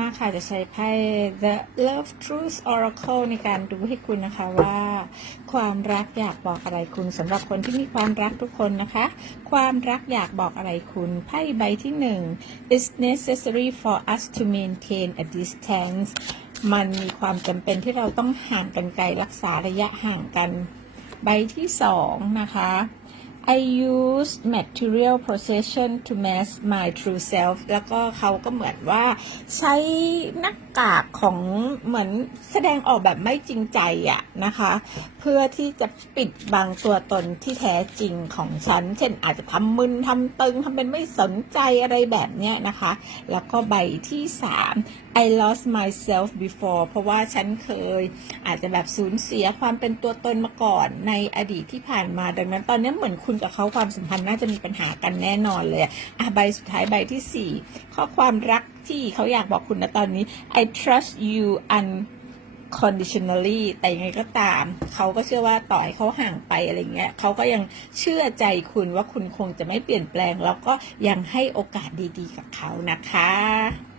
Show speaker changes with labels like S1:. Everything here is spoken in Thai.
S1: มากค่ะ จะใช้ไพ่ The Love Truth Oracle ในการดูให้คุณนะคะว่า ความรักอยากบอกอะไรคุณสำหรับคนที่มีความรักทุกคนนะคะ ความรักอยากบอกอะไรคุณไพ่ใบที่หนึ่ง It's necessary for us to maintain a distance มันมีความจำเป็นที่เราต้องห่างกันไกลรักษาระยะห่างกัน ใบที่สองนะคะ I use material possession to mask my true self แล้วก็เขาก็เหมือนว่าใช้หน้ากากของเหมือนแสดงออกแบบไม่จริงใจอะนะคะ เพื่อที่จะปิดบังตัวตนที่แท้จริงของฉัน เช่นอาจจะทำมึนทำตึงทำเป็นไม่สนใจอะไรแบบเนี้ยนะคะ แล้วก็ใบที่สาม I lost myself before เพราะว่าฉันเคยอาจจะแบบสูญเสียความเป็นตัวตนมาก่อนในอดีตที่ผ่านมา ดังนั้นตอนนี้เหมือนคุณกับเขาความสัมพันธ์น่าจะมีปัญหากันแน่นอนเลยอะใบสุดท้ายใบที่สี่ข้อความรักที่เขาอยากบอกคุณนะตอนนี้ I trust you unconditionally แต่ยังไงก็ตาม เขาก็เชื่อว่าต่อให้เขาห่างไปอะไรเงี้ยเขาก็ยังเชื่อใจคุณว่าคุณคงจะไม่เปลี่ยนแปลง แล้วก็ยังให้โอกาสดีๆ กับเขานะคะ